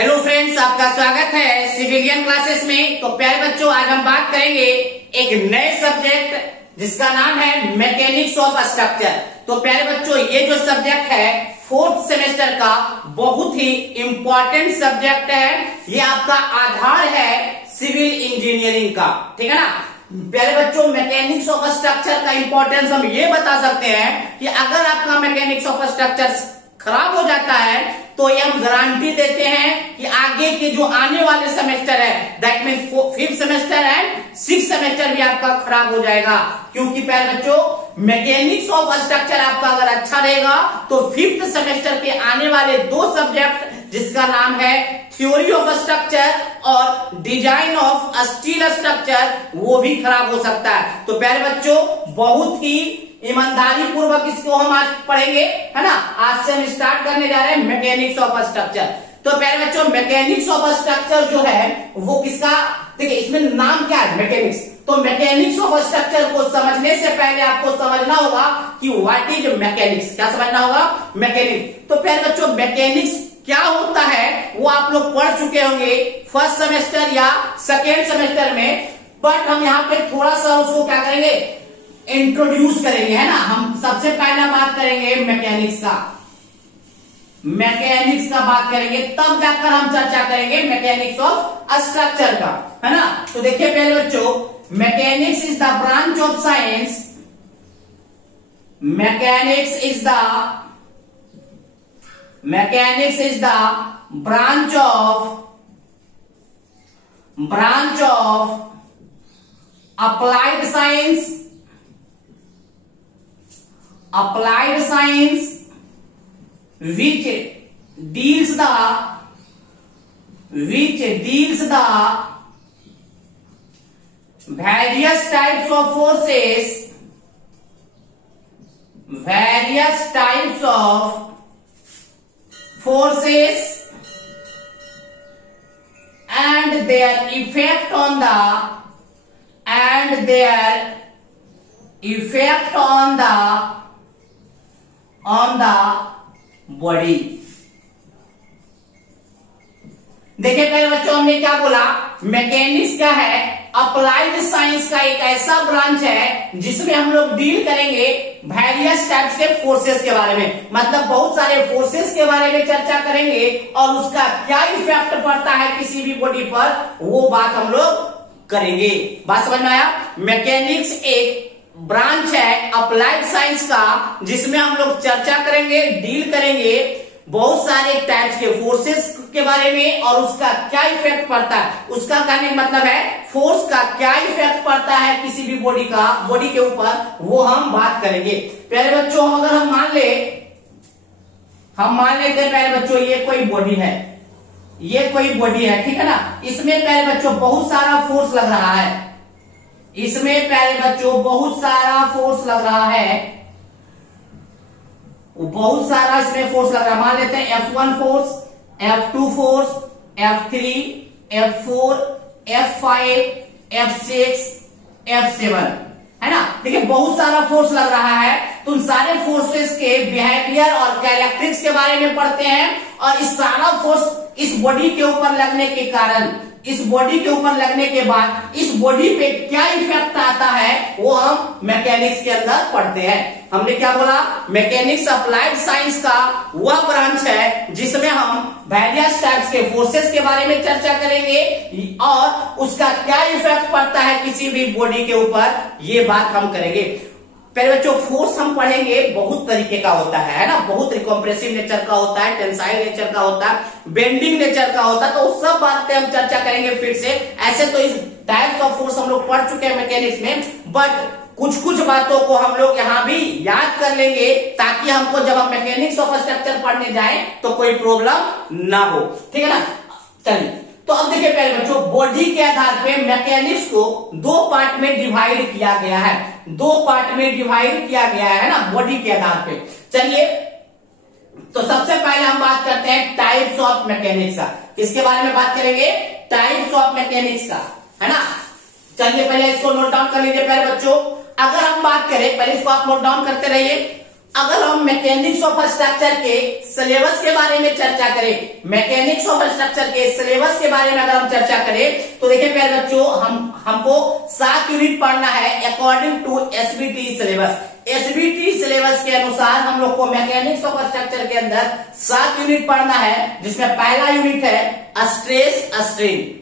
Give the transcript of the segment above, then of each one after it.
Hello friends, आपका स्वागत है सिविलियन क्लासेस में। तो प्यारे बच्चों, आज हम बात करेंगे एक नए सब्जेक्ट जिसका नाम है मैकेनिक्स ऑफ स्ट्रक्चर। तो प्यारे बच्चों, ये जो सब्जेक्ट है फोर्थ सेमेस्टर का बहुत ही इंपॉर्टेंट सब्जेक्ट है। ये आपका आधार है सिविल इंजीनियरिंग का, ठीक है ना। प्यारे बच्चों, मैकेनिक्स ऑफ स्ट्रक्चर का इंपॉर्टेंस हम ये बता सकते हैं कि अगर आपका मैकेनिक्स ऑफ स्ट्रक्चर खराब हो जाता है तो ये हम गारंटी देते हैं कि आगे के जो आने वाले सेमेस्टर है, that means 5th semester and 6th semester भी आपका खराब हो जाएगा। क्योंकि प्यारे बच्चों, मैकेनिक्स ऑफ स्ट्रक्चर आपका अगर अच्छा रहेगा तो 5th सेमेस्टर के आने वाले दो सब्जेक्ट जिसका नाम है थ्योरी ऑफ स्ट्रक्चर और डिजाइन ऑफ स्टील स्ट्रक्चर, वो भी खराब हो सकता है। तो प्यारे बच्चों, बहुत ही ईमानदारी पूर्वक इसको हम आज पढ़ेंगे, है ना। आज से हम स्टार्ट करने जा रहे हैं मैकेनिक्स ऑफ स्ट्रक्चर। तो प्यारे बच्चों, मैकेनिक्स ऑफ स्ट्रक्चर जो है वो किसका, देखिए इसमें नाम क्या है, मैकेनिक्स। तो मैकेनिक्स ऑफ स्ट्रक्चर को समझने से पहले आपको समझना होगा कि व्हाट इज मैकेनिक्स। क्या समझना होगा? मैकेनिक्स। तो प्यारे बच्चों, मैकेनिक्स क्या होता है वो आप लोग पढ़ चुके होंगे फर्स्ट सेमेस्टर या सेकेंड सेमेस्टर में, बट हम यहाँ पे थोड़ा सा उसको क्या करेंगे, इंट्रोड्यूस करेंगे, है ना। हम सबसे पहले बात करेंगे मैकेनिक्स का, मैकेनिक्स का बात करेंगे, तब जाकर हम चर्चा करेंगे मैकेनिक्स ऑफ स्ट्रक्चर का, है ना। तो देखिए पहले बच्चों, mechanics is the branch of science, mechanics is the branch of applied science which deals the various types of forces and their effect on the body। देखिए पहले बच्चों, हमने क्या बोला, मैकेनिक्स क्या है, अप्लाइड साइंस का एक ऐसा ब्रांच है जिसमें हम लोग डील करेंगे वेरियस टाइप्स के फोर्सेस के बारे में। मतलब बहुत सारे फोर्सेस के बारे में चर्चा करेंगे और उसका क्या इफेक्ट पड़ता है किसी भी बॉडी पर, वो बात हम लोग करेंगे। बात समझ में आया? मैकेनिक्स एक ब्रांच है अप्लाइड साइंस का जिसमें हम लोग चर्चा करेंगे, डील करेंगे बहुत सारे टाइप्स के फोर्सेस के बारे में और उसका क्या इफेक्ट पड़ता है। उसका कहने का मतलब है फोर्स का क्या इफेक्ट पड़ता है किसी भी बॉडी के ऊपर, वो हम बात करेंगे। प्यारे बच्चों, अगर हम मान लेते हैं प्यारे बच्चों, ये कोई बॉडी है, ठीक है ना। इसमें प्यारे बच्चों बहुत सारा फोर्स लग रहा है, इसमें प्यारे बच्चों बहुत सारा फोर्स लग रहा है, बहुत सारा इसमें फोर्स लग रहा है। मान लेते हैं F1 force, F2 force, F3, F4, F5, F6, F7, है ना। देखिए बहुत सारा फोर्स लग रहा है। तो उन सारे फोर्सेस के बिहेवियर और कैरेक्टरिस्टिक्स के बारे में पढ़ते हैं और इस सारा फोर्स इस बॉडी के ऊपर लगने के कारण, इस बॉडी के ऊपर लगने के बाद इस बॉडी पे क्या इफेक्ट आता है वो हम मैकेनिक्स के अंदर पढ़ते हैं। हमने क्या बोला, मैकेनिक्स अप्लाइड साइंस का वह ब्रांच है जिसमें हम वेरियस टाइप्स के फोर्सेस के बारे में चर्चा करेंगे और उसका क्या इफेक्ट पड़ता है किसी भी बॉडी के ऊपर, ये बात हम करेंगे। पहले बच्चों, फोर्स हम पढ़ेंगे बहुत तरीके का होता है ना। बहुत कंप्रेसिव नेचर का होता है, टेंसाइल नेचर का होता है, बेंडिंग नेचर का होता है। तो उस सब बातें हम चर्चा करेंगे फिर से। ऐसे तो इस टाइप्स ऑफ फोर्स हम लोग पढ़ चुके हैं मैकेनिक्स में, बट कुछ बातों को हम लोग यहाँ भी याद कर लेंगे ताकि हमको जब हम मैकेनिक्स ऑफ स्ट्रक्चर पढ़ने जाए तो कोई प्रॉब्लम ना हो, ठीक है ना। चलिए, तो अब देखिए पहले बच्चों, बॉडी के आधार पे मैकेनिक्स को दो पार्ट में डिवाइड किया गया है, ना, बॉडी के आधार पे। चलिए, तो सबसे पहले हम बात करते हैं टाइप्स ऑफ मैकेनिक्स का। किसके बारे में बात करेंगे? टाइप्स ऑफ मैकेनिक्स का, है ना। चलिए पहले इसको नोट डाउन कर लीजिए प्यारे बच्चों। अगर हम बात करें, पहले इसको आप नोट डाउन करते रहिए। अगर हम मैकेनिक्स ऑफ स्ट्रक्चर के सिलेबस के बारे में चर्चा करें, मैकेनिक्स ऑफ स्ट्रक्चर के सिलेबस के बारे में अगर हम चर्चा करें तो देखिए प्यारे बच्चों, हमको 7 यूनिट पढ़ना है according to SBT syllabus. SBT syllabus के अनुसार हम लोग को मैकेनिक्स ऑफ स्ट्रक्चर के अंदर 7 यूनिट पढ़ना है, जिसमें पहला यूनिट है स्ट्रेस स्ट्रेन।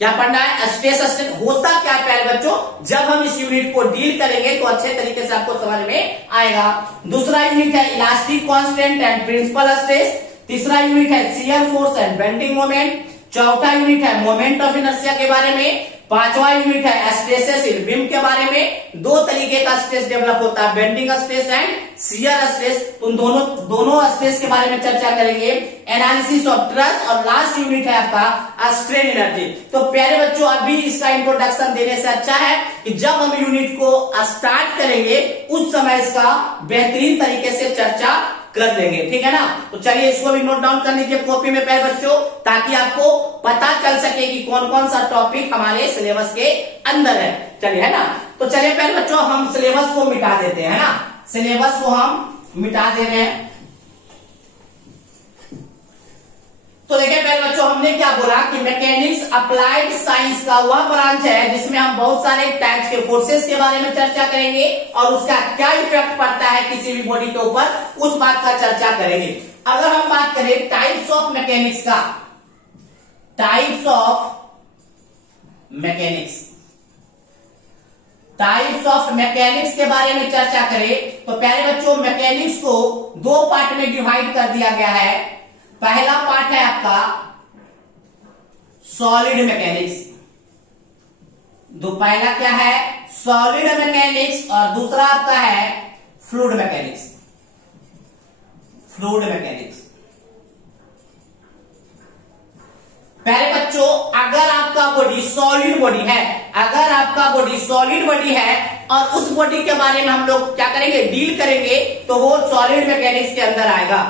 क्या पढ़ना है? स्ट्रेस स्ट्रेन होता क्या है प्यारे बच्चों, जब हम इस यूनिट को डील करेंगे तो अच्छे तरीके से आपको समझ में आएगा। दूसरा यूनिट है elastic constant and principal stress. तीसरा यूनिट है shear force and bending moment. चौथा यूनिट है मोमेंट ऑफ इनर्शिया के बारे में। पांचवा यूनिट है स्ट्रेसेस इन बीम के बारे में। 2 तरीके का स्ट्रेस डेवलप होता है, bending stress and shear stress. उन दोनों स्ट्रेस के बारे में चर्चा करेंगे। एनालिसिस ऑफ ट्रस और लास्ट यूनिट है आपका स्ट्रेन एनर्जी। तो प्यारे बच्चों, अभी इसका इंट्रोडक्शन देने से अच्छा है कि जब हम यूनिट को स्टार्ट करेंगे उस समय इसका बेहतरीन तरीके से चर्चा कर लेंगे, ठीक है ना। तो चलिए इसको भी नोट डाउन कर लीजिए कॉपी में प्यारे बच्चों, ताकि आपको पता चल सके कि कौन कौन सा टॉपिक हमारे सिलेबस के अंदर है। चलिए, है ना। तो चलिए प्यारे बच्चों, हम सिलेबस को मिटा देते हैं, है ना। सिलेबस को हम मिटा दे रहे हैं। तो देखिए प्यारे बच्चों, हमने क्या बोला कि मैकेनिक्स अप्लाइड साइंस का वह ब्रांच है जिसमें हम बहुत सारे टाइप्स के फोर्सेस के बारे में चर्चा करेंगे और उसका क्या इफेक्ट पड़ता है किसी भी बॉडी के ऊपर, उस बात का चर्चा करेंगे। अगर हम बात करें टाइप्स ऑफ मैकेनिक्स का, types of mechanics, types of mechanics के बारे में चर्चा करें तो प्यारे बच्चों, मैकेनिक्स को 2 पार्ट में डिवाइड कर दिया गया है। पहला पार्ट है आपका सॉलिड मैकेनिक्स। पहला क्या है? Solid mechanics. और दूसरा आपका है फ्लूइड मैकेनिक्स। Fluid mechanics. पहले बच्चों, अगर आपका बॉडी सॉलिड बॉडी है, अगर आपका बॉडी सॉलिड बॉडी है और उस बॉडी के बारे में हम लोग क्या करेंगे, डील करेंगे, तो वो सॉलिड मैकेनिक्स के अंदर आएगा,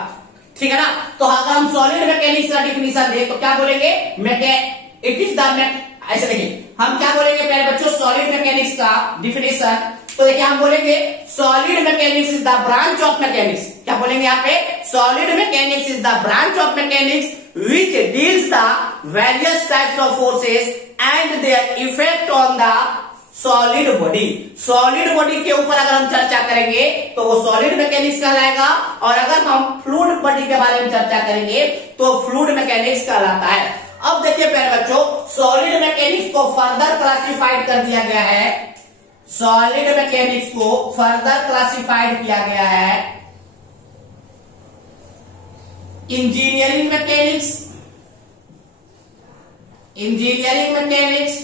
ठीक है ना। तो अगर हम सॉलिड मैकेनिक्स का डिफिनेशन दें तो क्या बोलेंगे? इट इज द ऐसे देखिए, हम क्या बोलेंगे प्यारे बच्चों सॉलिड मैकेनिक्स का डिफिनेशन? तो देखिए हम बोलेंगे solid mechanics is the branch of mechanics. क्या बोलेंगे यहाँ पे? Solid mechanics is the branch of mechanics which deals the various types of forces and their effect on the solid body. Solid body के ऊपर अगर हम चर्चा करेंगे तो वो सॉलिड मैकेनिक्स कहलाएगा, और अगर हम फ्लूइड बॉडी के बारे में चर्चा करेंगे तो फ्लूइड मैकेनिक्स कहलाता है। अब देखिए प्यारे बच्चों, सॉलिड मैकेनिक्स को फर्दर क्लासिफाइड कर दिया गया है। सॉलिड मैकेनिक्स को फर्दर क्लासिफाइड किया गया है इंजीनियरिंग मैकेनिक्स, इंजीनियरिंग मैकेनिक्स,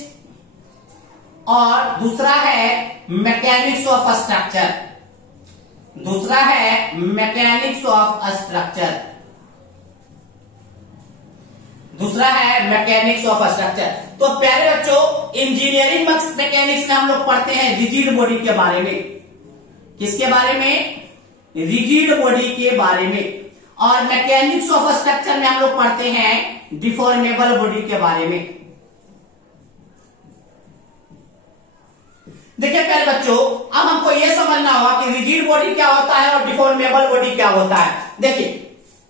और दूसरा है मैकेनिक्स ऑफ स्ट्रक्चर। दूसरा है मैकेनिक्स ऑफ स्ट्रक्चर। दूसरा है मैकेनिक्स ऑफ स्ट्रक्चर। तो प्यारे बच्चों, इंजीनियरिंग मैकेनिक्स में हम लोग पढ़ते हैं रिजिड बॉडी के बारे में। किसके बारे में? रिजिड बॉडी के बारे में। और मैकेनिक्स ऑफ स्ट्रक्चर में हम लोग पढ़ते हैं डिफॉर्मेबल बॉडी के बारे में। देखिए प्यारे बच्चों, अब हमको यह समझना होगा कि रिजिड बॉडी क्या होता है और डिफॉर्मेबल बॉडी क्या होता है। देखिए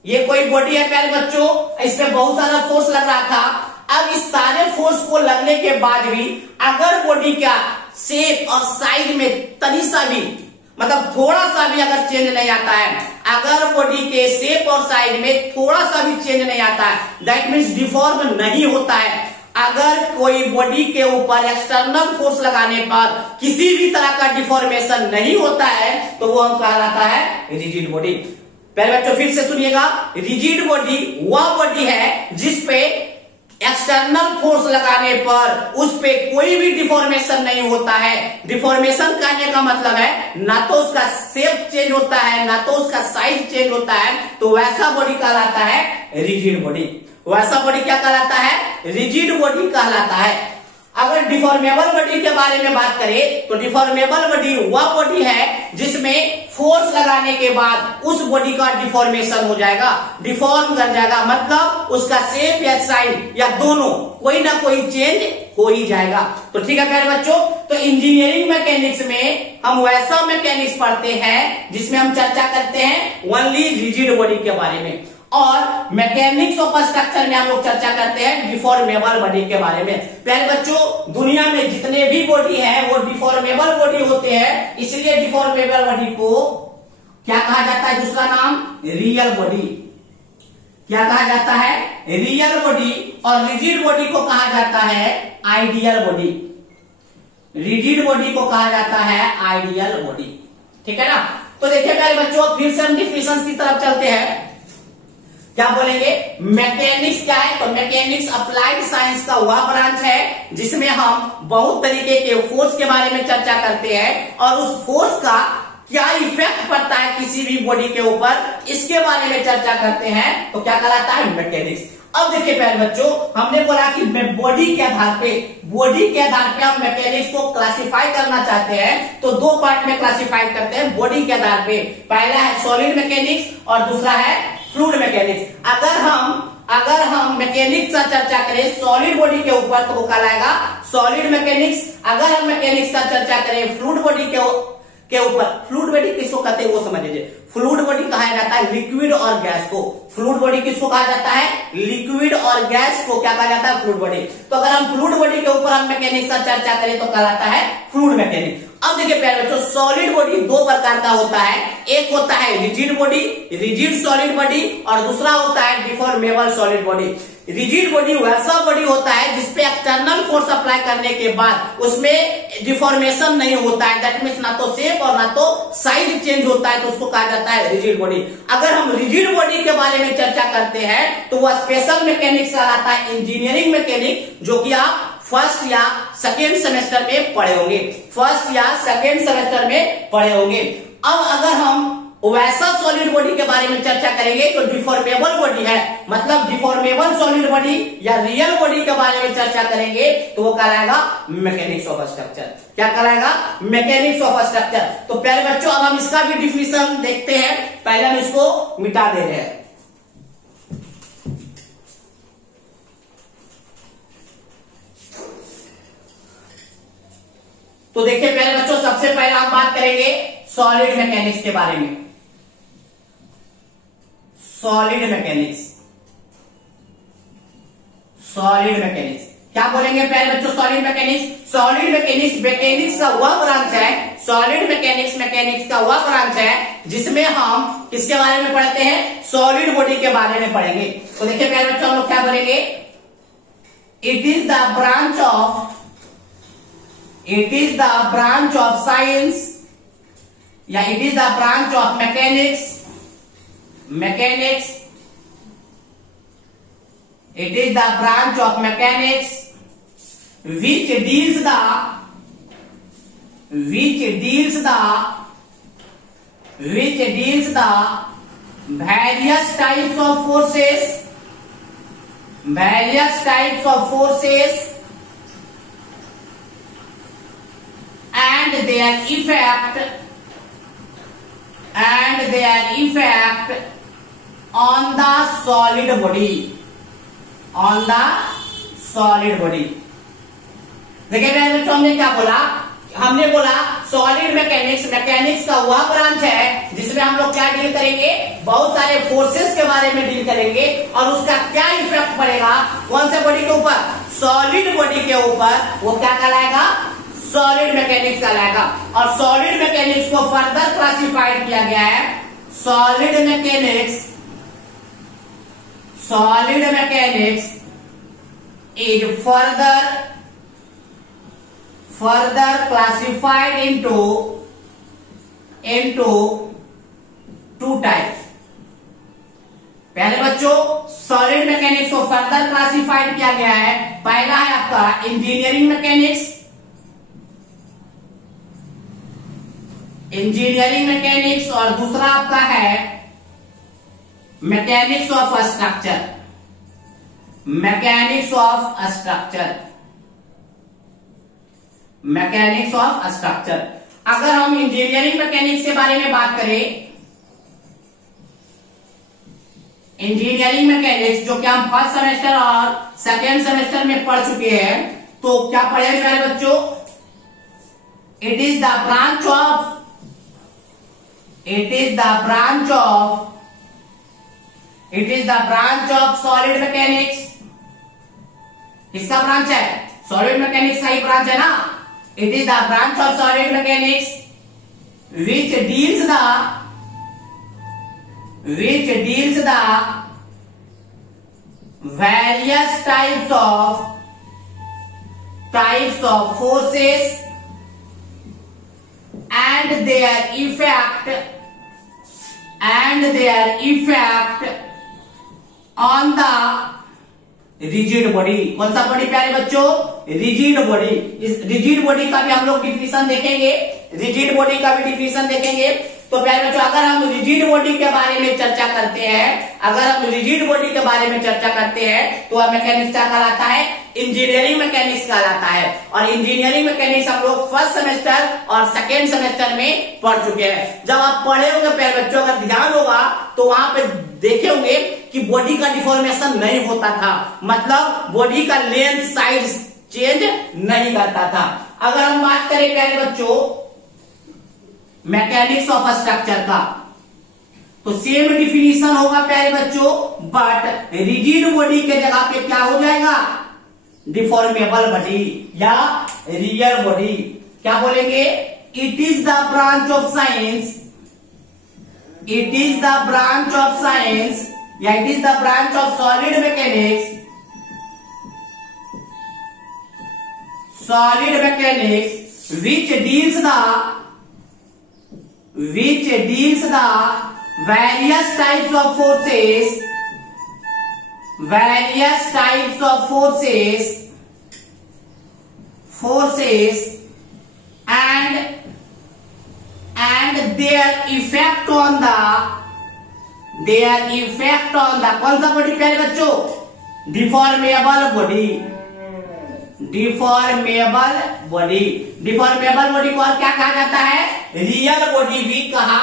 ये कोई बॉडी है प्यारे बच्चों, इसमें बहुत सारा फोर्स लग रहा था। अब इस सारे फोर्स को लगने के बाद भी अगर बॉडी का शेप और साइज में तनी सा भी, मतलब थोड़ा सा भी अगर चेंज नहीं आता है, अगर बॉडी के शेप और साइज में थोड़ा सा भी चेंज नहीं आता है, दैट मीन्स डिफॉर्म नहीं होता है। अगर कोई बॉडी के ऊपर एक्सटर्नल फोर्स लगाने पर किसी भी तरह का डिफॉर्मेशन नहीं होता है तो वो हम कहलाता है रिजिड बॉडी। पहले बच्चों फिर से सुनिएगा, रिजिड बॉडी वह बॉडी है जिसपे एक्सटर्नल फोर्स लगाने पर उस पे कोई भी डिफॉर्मेशन नहीं होता है। डिफॉर्मेशन कहने का मतलब है ना तो उसका शेप चेंज होता है ना तो उसका साइज चेंज होता है, तो वैसा बॉडी कहलाता है रिजिड बॉडी। वैसा बॉडी क्या कहलाता है? रिजिड बॉडी कहलाता है। अगर डिफॉर्मेबल बॉडी के बारे में बात करें तो डिफॉर्मेबल बॉडी वह बॉडी है जिसमें फोर्स लगाने के बाद उस बॉडी का डिफॉर्मेशन हो जाएगा, डिफॉर्म कर जाएगा, मतलब उसका शेप या साइज या दोनों कोई ना कोई चेंज हो ही जाएगा। तो ठीक है प्यारे बच्चों, तो इंजीनियरिंग मैकेनिक्स में हम वैसा मैकेनिक्स पढ़ते हैं जिसमें हम चर्चा करते हैं ओनली रिजिड बॉडी के बारे में, और मैकेनिक्स ऑफ स्ट्रक्चर में हम लोग चर्चा करते हैं डिफॉर्मेबल बॉडी के बारे में। प्यारे बच्चों, दुनिया में जितने भी बॉडी है वो डिफॉर्मेबल बॉडी होते हैं, इसलिए डिफॉर्मेबल बॉडी को क्या कहा जाता है? दूसरा नाम रियल बॉडी। क्या कहा जाता है? Real body. और रिजिड बॉडी को कहा जाता है आइडियल बॉडी। रिजिड बॉडी को कहा जाता है आइडियल बॉडी। ठीक है ना? तो देखिए प्यारे बच्चों, फिर से हम डिफिनेशन की तरफ चलते हैं। क्या बोलेंगे? मैकेनिक्स क्या है? तो मैकेनिक्स अप्लाइड साइंस का वह ब्रांच है जिसमें हम बहुत तरीके के फोर्स के बारे में चर्चा करते हैं और उस फोर्स का क्या इफेक्ट पड़ता है किसी भी बॉडी के ऊपर, इसके बारे में चर्चा करते हैं। तो क्या कहलाता है? मैकेनिक्स। अब देखिए प्यारे बच्चों, हमने बोला कि बॉडी के आधार पे हम मैकेनिक्स को क्लासिफाई करना चाहते हैं, तो दो पार्ट में क्लासिफाई करते हैं बॉडी के आधार पे। पहला है सॉलिड मैकेनिक्स और दूसरा है फ्लूइड मैकेनिक्स। अगर हम मैकेनिक्स का चर्चा करें सॉलिड बॉडी के ऊपर तो वो कहलाएगा सॉलिड मैकेनिक्स। अगर हम मैकेनिक्स का चर्चा करें फ्लूइड बॉडी के ऊपर, फ्लूइड बॉडी किसको कहते हैं वो समझ लीजिए। फ्लूइड बॉडी कहा जाता है लिक्विड और गैस को। फ्लूइड बॉडी किसको कहा जाता है? लिक्विड और गैस को क्या कहा जाता है? Fluid body. तो अगर हम फ्लूइड बॉडी के ऊपर हम मैकेनिक्स का चर्चा करें तो कहलाता है फ्लूइड मैकेनिक्स। अब देखिए प्यारे बच्चों, सॉलिड बॉडी दो प्रकार का होता है। एक होता है rigid body, rigid solid body, और दूसरा होता है deformable solid body. Rigid body वैसा बॉडी होता है जिसपे एक्सटर्नल फोर्स अप्लाई करने के बाद उसमें डिफॉर्मेशन नहीं होता है, दैट मीन्स ना तो शेप और ना तो साइज चेंज होता है, तो उसको कहा जाता है रिजिड बॉडी। अगर हम रिजिड बॉडी के बारे में चर्चा करते हैं तो वह स्पेशल मैकेनिक्स कहलाता है इंजीनियरिंग मैकेनिक, जो कि आप फर्स्ट या सेकेंड सेमेस्टर में पढ़े होंगे। अब अगर हम वैसा सॉलिड बॉडी के बारे में चर्चा करेंगे तो डिफॉर्मेबल बॉडी है, मतलब डिफॉर्मेबल सॉलिड बॉडी या रियल बॉडी के बारे में चर्चा करेंगे तो वो कहलाएगा मैकेनिक्स ऑफ स्ट्रक्चर। क्या कहलाएगा? Mechanics of structure. तो प्यारे बच्चों, अब हम इसका भी डिफिनेशन देखते हैं। पहले हम इसको मिटा दे रहे हैं। तो देखिए प्यारे बच्चों, सबसे पहले हम बात करेंगे सॉलिड मैकेनिक्स के बारे में। सॉलिड मैकेनिक्स क्या बोलेंगे प्यारे बच्चों? सॉलिड मैकेनिक्स मैकेनिक्स का वह ब्रांच है, सॉलिड मैकेनिक्स का वह ब्रांच है जिसमें हम किसके बारे में पढ़ते हैं? सॉलिड बॉडी के बारे में पढ़ेंगे। तो देखिए प्यारे बच्चों, हम लोग क्या बोलेंगे? It is the branch of science, या it is the branch of mechanics, it is the branch of mechanics which deals the various types of forces and their effect on the solid body. देखिए बच्चों, हमने क्या बोला? हमने बोला solid mechanics का वह ब्रांच है जिसमें हम लोग क्या डील करेंगे? बहुत सारे फोर्सेस के बारे में डील करेंगे और उसका क्या इफेक्ट पड़ेगा कौन से बॉडी के ऊपर? सॉलिड बॉडी के ऊपर। वो क्या कहलाएगा? सॉलिड मैकेनिक्स कहलाएगा। और सॉलिड मैकेनिक्स को फर्दर क्लासिफाइड किया गया है। Solid mechanics is further classified into two types। पहले बच्चों, सॉलिड मैकेनिक्स को फर्दर क्लासिफाइड किया गया है। पहला है आपका इंजीनियरिंग मैकेनिक्स और दूसरा आपका है mechanics of structure. Mechanics of structure. अगर हम इंजीनियरिंग मैकेनिक्स के बारे में बात करें, इंजीनियरिंग मैकेनिक्स जो कि हम फर्स्ट सेमेस्टर और सेकेंड सेमेस्टर में पढ़ चुके हैं, तो क्या पढ़े प्यारे बच्चों? It is the branch of solid mechanics. किसका ब्रांच है? सॉलिड मैकेनिक्स का ही ब्रांच है ना। It is the branch of solid mechanics which deals the various types of forces and their effect on the rigid body. कौन सा body प्यारे बच्चों? Rigid body. इस रिजिड बॉडी का भी हम लोग डिफिनेशन देखेंगे, रिजिड बॉडी का भी डिफिनेशन देखेंगे। तो प्यारे बच्चों, अगर हम रिजिड बॉडी के बारे में चर्चा करते हैं, तो वह मैकेनिक्स क्या कहलाता है? इंजीनियरिंग मैकेनिक्स कहलाता है। और इंजीनियरिंग मैकेनिक्स हम लोग फर्स्ट सेमेस्टर और सेकेंड सेमेस्टर में पढ़ चुके हैं। जब आप पढ़े होंगे प्यारे बच्चों, अगर ध्यान होगा तो वहां पे देखे होंगे कि बॉडी का डिफॉर्मेशन नहीं होता था, मतलब बॉडी का लेंथ साइज चेंज नहीं करता था। अगर हम बात करें प्यारे बच्चों मैकेनिक्स ऑफ स्ट्रक्चर का, तो सेम डिफिनीशन होगा प्यारे बच्चों, बट रिजिड बॉडी के जगह पे क्या हो जाएगा? डिफॉर्मेबल बॉडी या रियल बॉडी। क्या बोलेंगे? It is the branch of science, या it is the branch of solid mechanics which deals the various types of forces and their effect on the कौन सा बॉडी प्यारे बच्चों? डिफॉर्मेबल बॉडी को और क्या कहा जाता है? रियल बॉडी भी कहा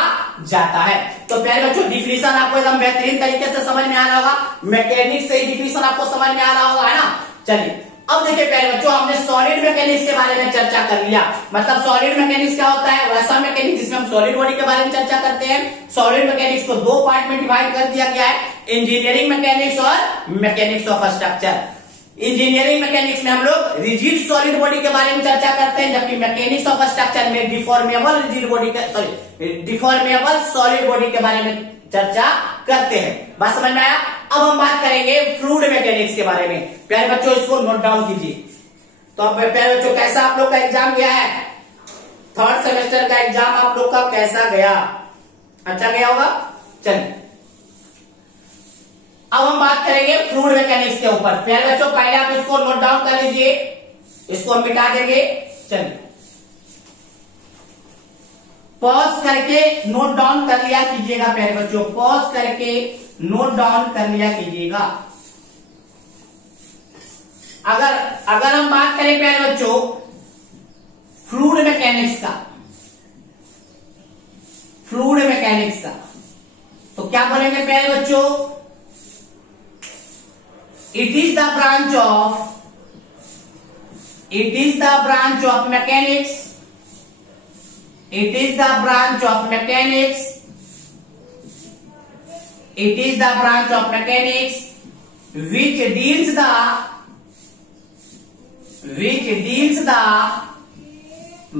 जाता है। तो प्यारे बच्चों, डिफिनीशन आपको एकदम बेहतरीन तरीके से समझ में आ रहा होगा, मैकेनिक्स से ही डिफिनीशन आपको समझ में आ रहा होगा, है ना। चलिए अब देखिए प्यारे बच्चों, हमने सॉलिड मैकेनिक्स के बारे में चर्चा कर लिया। मतलब सॉलिड मैकेनिक्स क्या होता है? वैसा मैकेनिक्स जिसमें हम सॉलिड बॉडी के बारे में चर्चा करते हैं। सॉलिड मैकेनिक्स को दो पार्ट में डिवाइड कर दिया गया है, इंजीनियरिंग मैकेनिक्स और mechanics of structure. Engineering mechanics में हम लोग रिजिड सॉलिड बॉडी के बारे में चर्चा करते हैं, जबकि मैकेनिक्स ऑफ स्ट्रक्चर में डिफॉर्मेबल सॉलिड बॉडी के बारे में चर्चा करते हैं। बात समझ में आया? अब हम बात करेंगे फ्लूइड मैकेनिक्स के बारे में। प्यारे बच्चों, इसको नोट डाउन कीजिए। तो अब प्यारे बच्चों, कैसा आप लोग का एग्जाम गया है? थर्ड सेमेस्टर का एग्जाम आप लोग का कैसा गया? अच्छा गया होगा। चलिए अब हम बात करेंगे फ्लूइड मैकेनिक्स के ऊपर। प्यारे बच्चों, पहले आप इसको नोट डाउन कर लीजिए, इसको हम मिटा देंगे। चलिए पॉज करके नोट डाउन कर लिया कीजिएगा प्यारे बच्चों, पॉज करके नोट डाउन कर लिया कीजिएगा। अगर हम बात करें प्यारे बच्चों फ्लूइड मैकेनिक्स का, तो क्या बोलेंगे प्यारे बच्चों? It is the branch of mechanics which deals the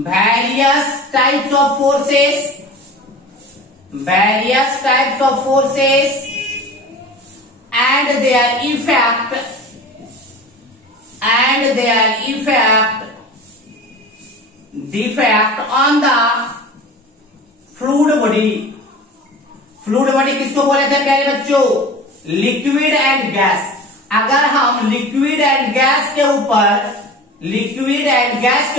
various types of forces and their effect on the fluid body किसको बोले थे प्यारे बच्चों? Liquid and gas. अगर हम लिक्विड एंड गैस के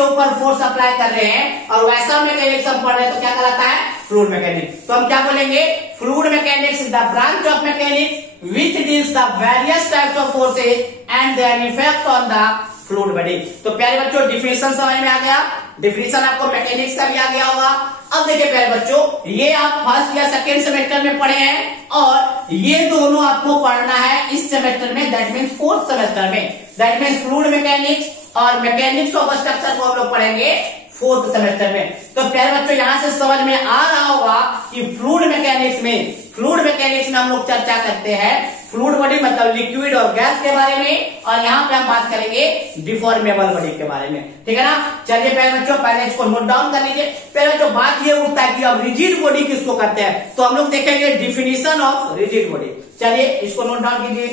ऊपर फोर्स अप्लाई कर रहे हैं और वैसा मैकेनिक्स हम पढ़ रहे हैं, तो क्या कहलाता है? Fluid mechanics. तो हम क्या बोलेंगे? Fluid mechanics is the branch of mechanics which deals the various types of forces and their effect on the fluid body. तो प्यारे बच्चों डिफिनीशन समझ में आ गया, डिफिनीशन आपको मैकेनिक्स का भी आ गया होगा। अब देखिए प्यारे बच्चों, ये आप फर्स्ट या सेकेंड सेमेस्टर में पढ़े हैं और ये दोनों आपको पढ़ना है इस सेमेस्टर में, दैट मीन्स फोर्थ सेमेस्टर में। दैट मीन्स फ्लूइड मैकेनिक्स और मैकेनिक्स ऑफ स्ट्रक्चर को हम लोग पढ़ेंगे फोर्थ सेमेस्टर में। तो प्यारे बच्चों यहां से समझ में आ रहा होगा कि फ्लूइड मैकेनिक्स में हम लोग चर्चा करते हैं फ्लूइड बॉडी मतलब लिक्विड और गैस के बारे में, और यहाँ पे हम बात करेंगे डिफॉर्मेबल बॉडी के बारे में, ठीक है ना। चलिए प्यारे बच्चों पहले इसको नोट डाउन कर लीजिए। प्यारे बच्चों बात ये उठता है कि अब रिजिड बॉडी किसको कहते हैं, तो हम लोग देखेंगे डिफिनीशन ऑफ रिजिड बॉडी। चलिए इसको नोट डाउन कीजिए।